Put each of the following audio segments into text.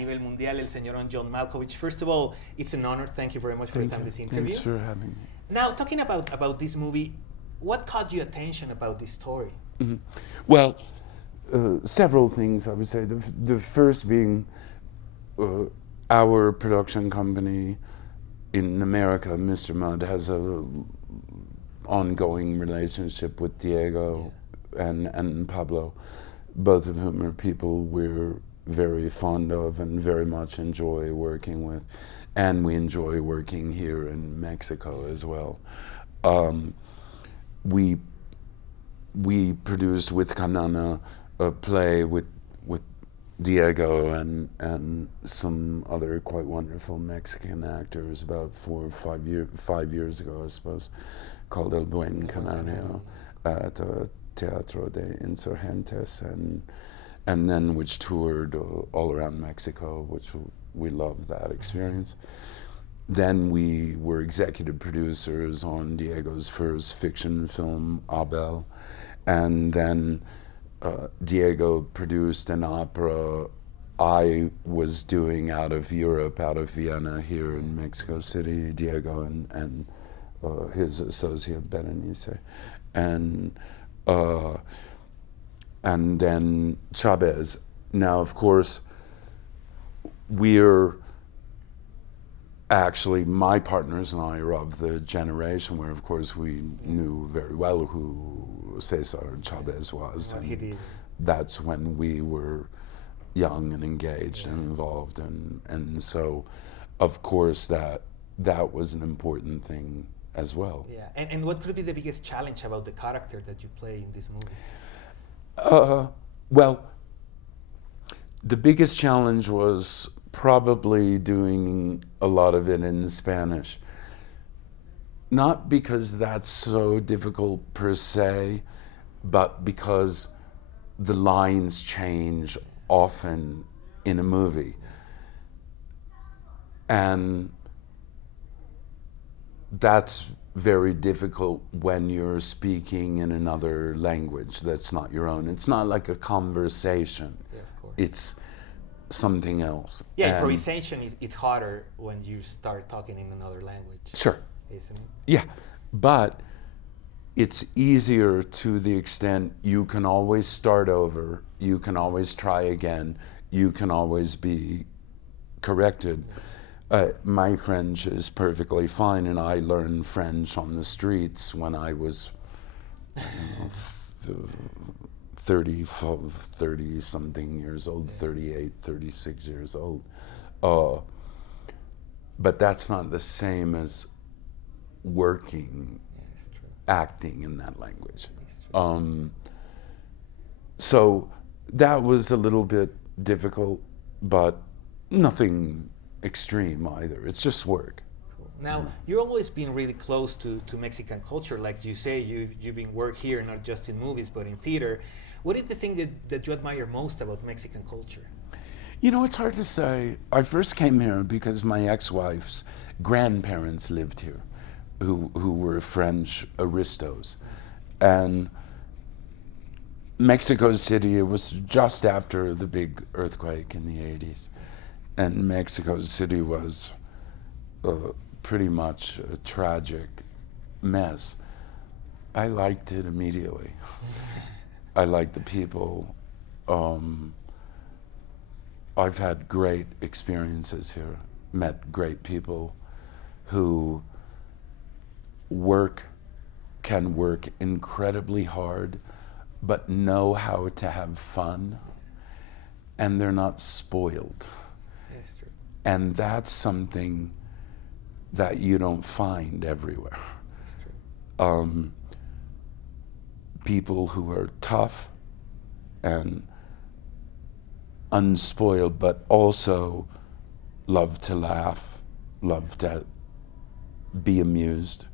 a nivel mundial, el señor John Malkovich. First of all, it's an honor. Thank you very much for your time this interview. Thanks for having me. Now, talking about this movie, what caught your attention about this story? Mm-hmm. Well, several things, I would say. The first being our production company in America, Mr. Mudd, has a ongoing relationship with Diego and Pablo, both of whom are people we're very fond of and very much enjoy working with. And we enjoy working here in Mexico as well. We produced with Canana a play with Diego and some other quite wonderful Mexican actors about 5 years ago, I suppose, called El Buen Canario at Teatro de Insurgentes, and then which toured all around Mexico, which we loved that experience. Then we were executive producers on Diego's first fiction film, Abel, and then Diego produced an opera I was doing out of Europe, out of Vienna, here in Mexico City, Diego and his associate Berenice, and then Chavez. Now, of course, we're actually, my partners and I are of the generation where, of course, we knew very well who Cesar Chavez was. What he did. That's when we were young and engaged and involved. And so, of course, that was an important thing as well. Yeah, and what could be the biggest challenge about the character that you play in this movie? Well, the biggest challenge was probably doing a lot of it in Spanish. Not because that's so difficult per se, but because the lines change often in a movie. And that's very difficult when you're speaking in another language that's not your own. It's not like a conversation. Yeah, of course. It's something else. Yeah, And improvisation is harder when you start talking in another language. Sure. Isn't it? Yeah, but it's easier to the extent you can always start over, you can always try again, you can always be corrected. My French is perfectly fine, and I learned French on the streets when I was 30 something years old, 38, 36 years old. But that's not the same as working, acting in that language. So that was a little bit difficult, but nothing extreme either. It's just work. Cool. Now, you've always been really close to Mexican culture. Like you say, you've been work here, not just in movies, but in theater. What is the thing that you admire most about Mexican culture? You know, it's hard to say. I first came here because my ex-wife's grandparents lived here, who were French aristos. And Mexico City, it was just after the big earthquake in the 80s. And Mexico City was pretty much a tragic mess. I liked it immediately. I liked the people. I've had great experiences here, met great people who can work incredibly hard, but know how to have fun, and they're not spoiled. Yes, true. And that's something that you don't find everywhere. That's true. People who are tough and unspoiled, but also love to laugh, love to be amused,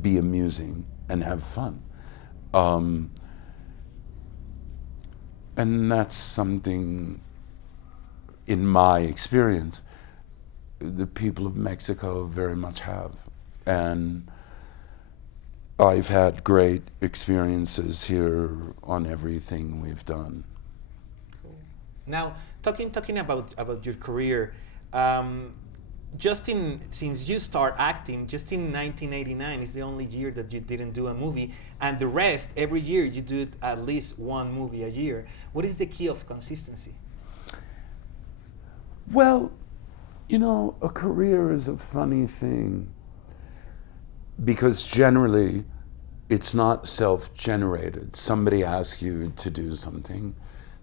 be amusing, and have fun. And that's something, in my experience, the people of Mexico very much have. And I've had great experiences here on everything we've done. Cool. Now, Talking about your career, since you start acting, just in 1989 is the only year that you didn't do a movie, and the rest every year you do at least one movie a year. What is the key of consistency? Well, you know, a career is a funny thing because generally it's not self-generated. Somebody asks you to do something,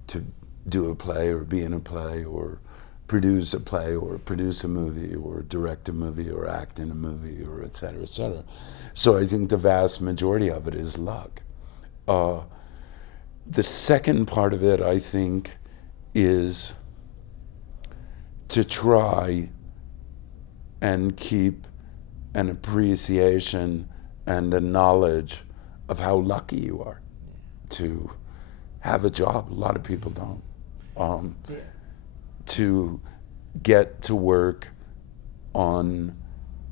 to do a play or be in a play or produce a play or produce a movie or direct a movie or act in a movie or et cetera, et cetera. So I think the vast majority of it is luck. The second part of it, I think, is to try and keep an appreciation and a knowledge of how lucky you are to have a job. A lot of people don't. To get to work on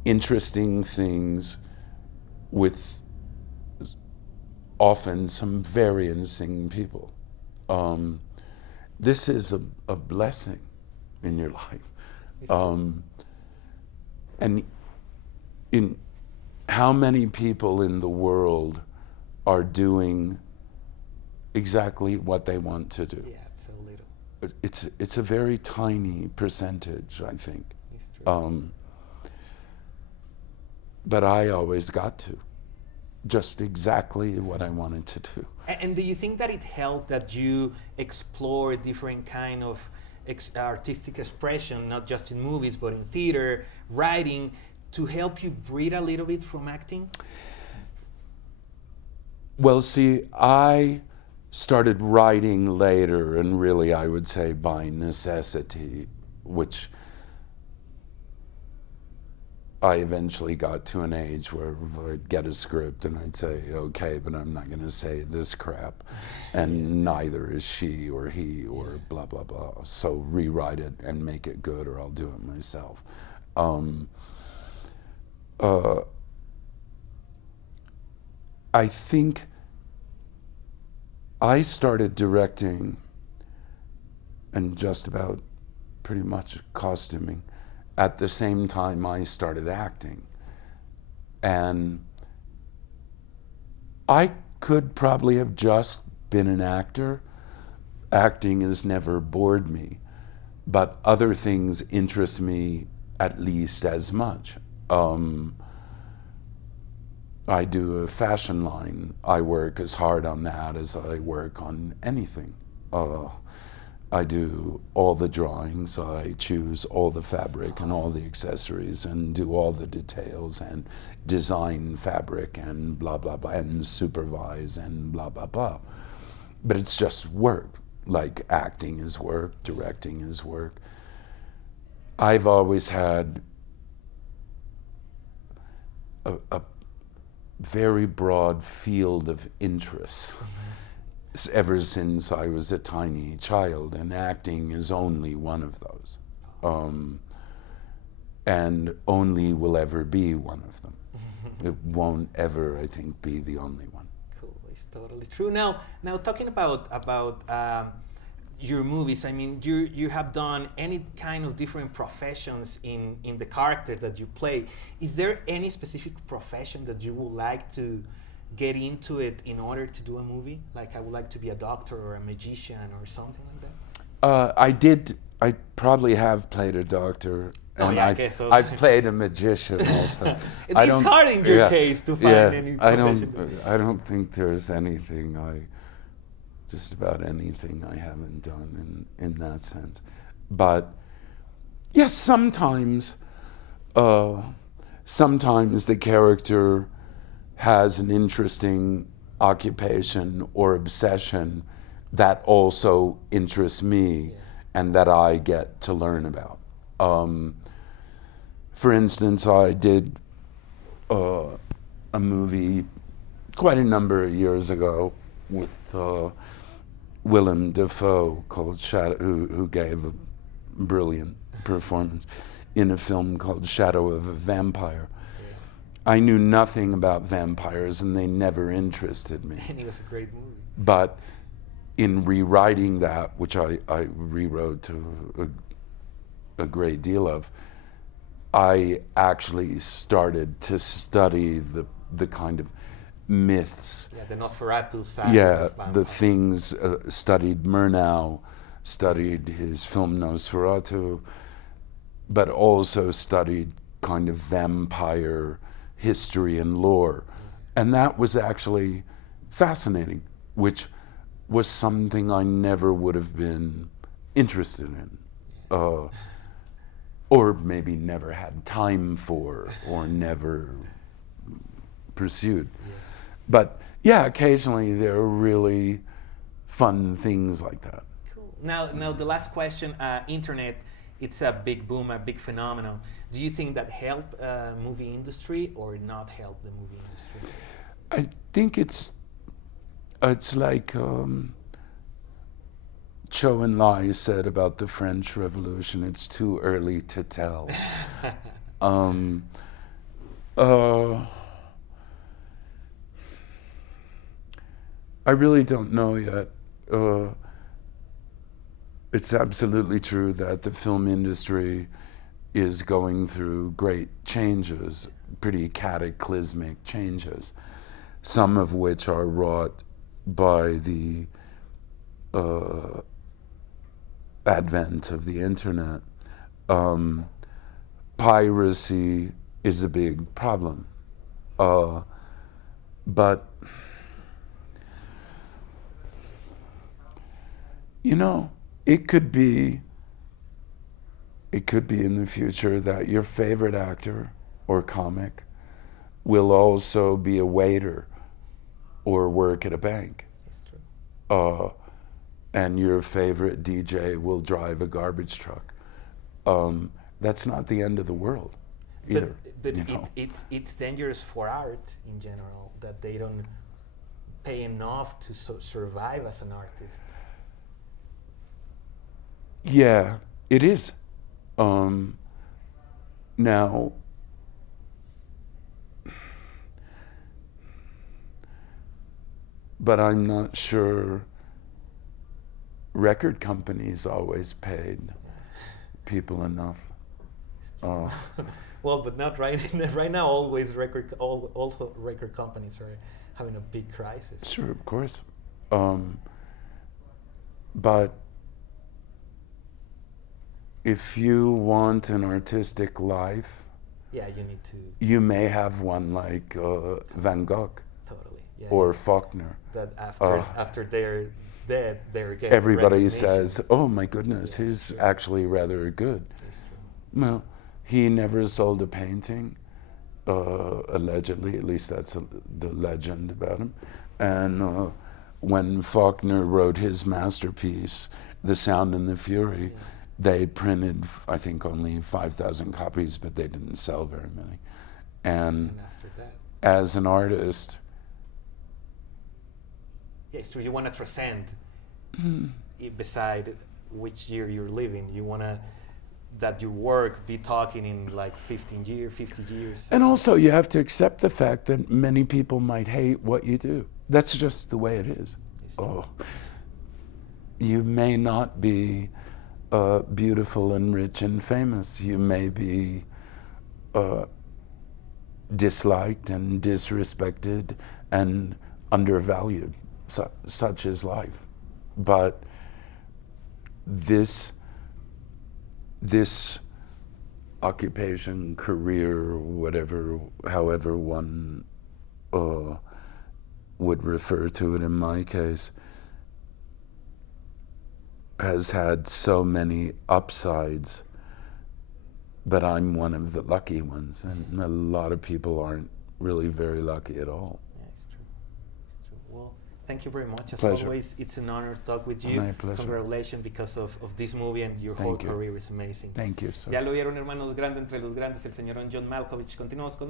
interesting things with often some very interesting people. This is a blessing in your life. And in how many people in the world are doing exactly what they want to do? Yeah, it's so little. It's a very tiny percentage, I think. It's true. But I always got to just exactly what I wanted to do. And do you think that it helped that you explore different kind of artistic expression, not just in movies, but in theater, writing, to help you breathe a little bit from acting? Well, see, I started writing later, and really I would say by necessity, which I eventually got to an age where I'd get a script and I'd say, okay, but I'm not going to say this crap, and neither is she or he or blah, blah, blah. So rewrite it and make it good, or I'll do it myself. I think I started directing and just about pretty much costuming at the same time I started acting. And I could probably have just been an actor. Acting has never bored me, but other things interest me at least as much. I do a fashion line. I work as hard on that as I work on anything. I do all the drawings, I choose all the fabric and all the accessories and do all the details and design fabric and blah, blah, blah, and supervise and blah, blah, blah. But it's just work, like acting is work, directing is work. I've always had a very broad field of interests ever since I was a tiny child, and acting is only one of those, and only will ever be one of them. It won't ever, I think, be the only one. Cool, it's totally true. Now talking about your movies, I mean, you have done any kind of different professions in the character that you play. Is there any specific profession that you would like to get into it in order to do a movie? Like, I would like to be a doctor or a magician or something like that? I probably have played a doctor. Oh, and yeah, okay, so I've played a magician also. It's hard in your case to find any profession. I don't think there's anything just about anything I haven't done in that sense. But yes, sometimes the character has an interesting occupation or obsession that also interests me and that I get to learn about. For instance, I did a movie quite a number of years ago with Willem Dafoe called Shadow, who gave a brilliant performance in a film called Shadow of a Vampire. I knew nothing about vampires and they never interested me. And it was a great movie. But in rewriting that, which I rewrote to a great deal of, I actually started to study the kind of myths. Yeah, the Nosferatu side. Yeah, the things, studied Murnau, studied his film Nosferatu, but also studied kind of vampire history and lore. And that was actually fascinating, which was something I never would have been interested in. Or maybe never had time for, or never pursued. Yeah. But yeah, occasionally there are really fun things like that. Cool. Now the last question, internet, it's a big boom, a big phenomenon. Do you think that helped movie industry or not help the movie industry? I think it's like Zhou Enlai said about the French Revolution, it's too early to tell. I really don't know yet. It's absolutely true that the film industry is going through great changes, pretty cataclysmic changes, some of which are wrought by the advent of the internet. Piracy is a big problem, but you know, it could be in the future that your favorite actor or comic will also be a waiter or work at a bank. That's true. And your favorite DJ will drive a garbage truck. That's not the end of the world either. But it's dangerous for art in general, that they don't pay enough to survive as an artist. Yeah, it is. Now, but I'm not sure record companies always paid people enough. Well, but not right now. Always also record companies are having a big crisis. Sure, of course. But if you want an artistic life, yeah, you need to. You may have one like Van Gogh, totally, yeah, or yeah. Faulkner. That after they're dead, they're getting everybody says, "Oh my goodness, Yeah, he's true. actually rather good." That's true. Well, he never sold a painting, allegedly. At least that's the legend about him. And when Faulkner wrote his masterpiece, The Sound and the Fury, Yeah. they printed, I think, only 5,000 copies, but they didn't sell very many. And after that, as an artist, yeah, it's true. You want to transcend beside which year you're living. You want to that your work be talking in like 50 years. and also you have to accept the fact that many people might hate what you do. That's just the way it is. You may not be beautiful and rich and famous. You may be disliked and disrespected and undervalued. Such is life. But this occupation, career, whatever, however one would refer to it in my case, has had so many upsides, but I'm one of the lucky ones, and a lot of people aren't really very lucky at all. Yeah, it's true. It's true. Well, thank you very much. As Pleasure. always, it's an honor to talk with you. My pleasure. Congratulations because of this movie, and your whole Thank you. career is amazing. Thank you, sir. Ya lo vieron, hermanos, grande entre los grandes, el señor John Malkovich. Continuamos con más.